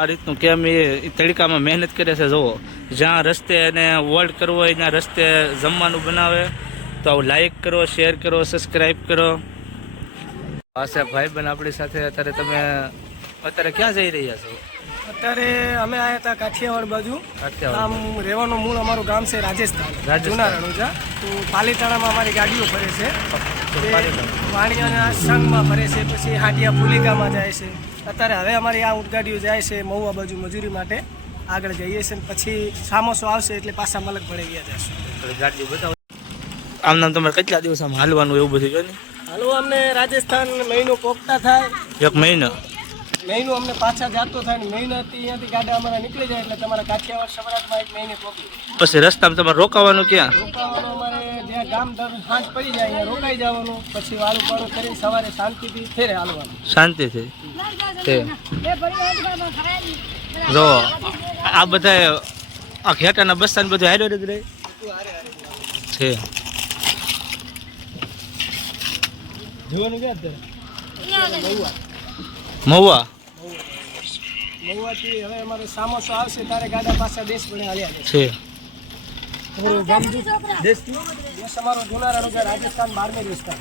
આ રીતનું કેમ એ તડકામાં મહેનત કરે છે. જુઓ, જ્યાં રસ્તે એને વોલ્ટ કરવો હોય ત્યાં રસ્તે જમવાનું બનાવે. તો આવું લાઈક કરો, શેર કરો, સબસ્ક્રાઈબ કરો. આ છે ભાઈબંધ આપણી સાથે. અત્યારે ક્યાં જઈ રહ્યા છો? અત્યારે અમે આવ્યા હતા કાઠિયાવાડ બાજુ. આમ કાઠિયાવાડ. રહેવાનું મૂળ અમારું ગામ છે રાજસ્થાન, જૂના રણુજા. તો પાલીતાણામાં અમારી ગાડીઓ ફરે છે, વાણિયાના સંઘમાં ફરે છે, પછી હાટિયા પુલિકામાં જાય છે. અત્યારે હવે અમારી આ ઊંટગાડીઓ જાય છે મહુવા બાજુ મજૂરી માટે. આગળ જઈએ છીએ ને પછી સામોસો આવશે એટલે પાછા મલક ભળી ગયા જશું. ગાડીઓ બતાવો. આમ નામ તમારે કેટલા દિવસ આમ હાલવાનું એવું બધું છે ને? હાલો, અમને રાજસ્થાન મહિનો પોગતા થાય, એક મહિનો અમને પાછા જાતો થાય ને મહિનાથી અહીંયાથી ગાડા અમારા નીકળી જાય એટલે તમારા કાઠિયાવાડ સવરાટમાં એક મહિને પહોંચી. પછી રસ્તામાં તમારે રોકાવાનું ક્યાં? રોકાવાનું અમારે જ્યાં ગામ સાંજ પડી જાય અહીંયા રોકાઈ જવાનું. પછી વાળું પાડું કરીને સવારે શાંતિથી ફેરે હાલવાનું. શાંતિથી. જો આ બધા આ ઘેટાના બસ્તા બધું હાર્યો જ રહે છે. જોવાનું ક્યાં અત્યારે મહુવા. મહુવાથી હવે અમારે સામોસો આવશે ત્યારે ગાડા પાછા દેશ પડે હાલ્યા છે. દેશ અમારો જૂના રણુજા રાજસ્થાન 12મી વિસ્તાર.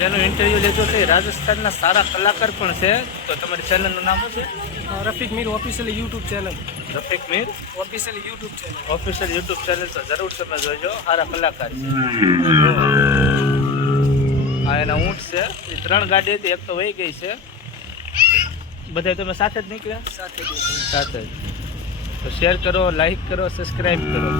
જેનો ઇન્ટરવ્યુ લેજો છે રાજસ્થાનના સારા કલાકાર પણ છે. તો તમારી ચેનલનું નામ શું છે? Rafiq Mir official YouTube channel. Rafiq Mir official YouTube channel. Official YouTube channel તો જરૂર તમે જોજો. સારા કલાકાર છે. આ એના ઊંટ છે. એ 3 ગાડી હતી, એક તો વહી ગઈ છે. બધા તમે સાથે જ નીકળ્યા? સાથે સાથે જ. તો શેર કરો, લાઈક કરો, સબસ્ક્રાઈબ કરો.